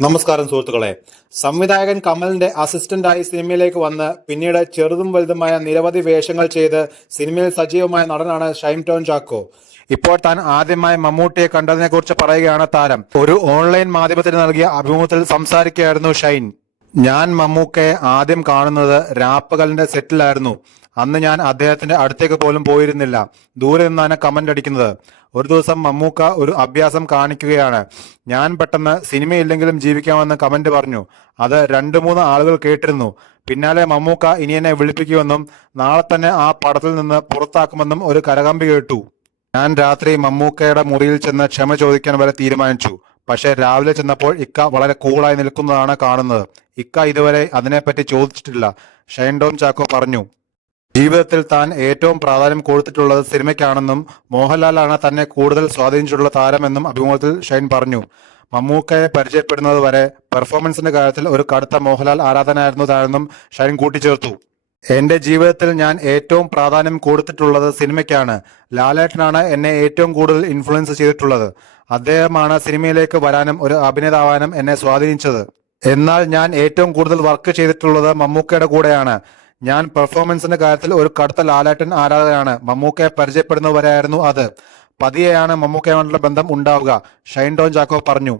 നമസ്കാരം സുഹൃത്തുക്കളെ. സംവിധായകൻ കമലിന്റെ അസിസ്റ്റന്റായി സിനിമയിലേക്ക് വന്ന് പിന്നീട് ചെറുതും വലുതുമായ നിരവധി വേഷങ്ങൾ ചെയ്ത് സിനിമയിൽ സജീവമായ നടനാണ് ഷൈൻ ടോം ചാക്കോ. ഇപ്പോൾ താൻ ആദ്യമായി മമ്മൂട്ടിയെ കണ്ടതിനെ കുറിച്ച് പറയുകയാണ് താരം. ഒരു ഓൺലൈൻ മാധ്യമത്തിന് നൽകിയ അഭിമുഖത്തിൽ സംസാരിക്കുകയായിരുന്നു ഷൈൻ. ഞാൻ മമ്മൂക്കയെ ആദ്യം കാണുന്നത് രാപ്പകലിന്റെ സെറ്റിലായിരുന്നു. അന്ന് ഞാൻ അദ്ദേഹത്തിന്റെ അടുത്തേക്ക് പോലും പോയിരുന്നില്ല. ദൂരെ നിന്നാണ് കമന്റ് അടിക്കുന്നത്. ഒരു ദിവസം മമ്മൂക്ക ഒരു അഭ്യാസം കാണിക്കുകയാണ്. ഞാൻ പെട്ടെന്ന് സിനിമയില്ലെങ്കിലും ജീവിക്കാമെന്ന് കമന്റ് പറഞ്ഞു. അത് 2-3 ആളുകൾ കേട്ടിരുന്നു. പിന്നാലെ മമ്മൂക്ക ഇനി എന്നെ വിളിപ്പിക്കുമെന്നും നാളെ തന്നെ ആ പടത്തിൽ നിന്ന് പുറത്താക്കുമെന്നും ഒരു കരകമ്പി കേട്ടു. ഞാൻ രാത്രി മമ്മൂക്കയുടെ മുറിയിൽ ചെന്ന് ക്ഷമ ചോദിക്കാൻ വരെ തീരുമാനിച്ചു. പക്ഷെ രാവിലെ ചെന്നപ്പോൾ ഇക്ക വളരെ കൂളായി നിൽക്കുന്നതാണ് കാണുന്നത്. ഇക്ക ഇതുവരെ അതിനെപ്പറ്റി ചോദിച്ചിട്ടില്ല. ഷൈൻ ടോം ചാക്കോ പറഞ്ഞു. ജീവിതത്തിൽ താൻ ഏറ്റവും പ്രാധാന്യം കൊടുത്തിട്ടുള്ളത് സിനിമയ്ക്കാണെന്നും മോഹൻലാലാണ് തന്നെ കൂടുതൽ സ്വാധീനിച്ചിട്ടുള്ള താരമെന്നും അഭിമുഖത്തിൽ ഷൈൻ പറഞ്ഞു. മമ്മൂക്കയെ പരിചയപ്പെടുന്നത് വരെ പെർഫോമൻസിന്റെ കാര്യത്തിൽ ഒരു കടുത്ത മോഹൻലാൽ ആരാധനായിരുന്നു താനെന്നും ഷൈൻ കൂട്ടിച്ചേർത്തു. എന്റെ ജീവിതത്തിൽ ഞാൻ ഏറ്റവും പ്രാധാന്യം കൊടുത്തിട്ടുള്ളത് സിനിമയ്ക്കാണ്. ലാലേട്ടനാണ് എന്നെ ഏറ്റവും കൂടുതൽ ഇൻഫ്ലുവൻസ് ചെയ്തിട്ടുള്ളത്. അദ്ദേഹമാണ് സിനിമയിലേക്ക് വരാനും ഒരു അഭിനേതാവാനും എന്നെ സ്വാധീനിച്ചത്. എന്നാൽ ഞാൻ ഏറ്റവും കൂടുതൽ വർക്ക് ചെയ്തിട്ടുള്ളത് മമ്മൂക്കയുടെ കൂടെയാണ്. ഞാൻ പെർഫോമൻസിന്റെ കാര്യത്തിൽ ഒരു കടുത്ത ലാലേട്ടൻ ആരാധകനാണ്. മമ്മൂക്കയെ പരിചയപ്പെടുന്നവരായിരുന്നു അത്. പതിയെയാണ് മമ്മൂക്കയുമായിട്ടുള്ള ബന്ധം ഉണ്ടാവുക, ഷൈൻ ടോം ചാക്കോ പറഞ്ഞു.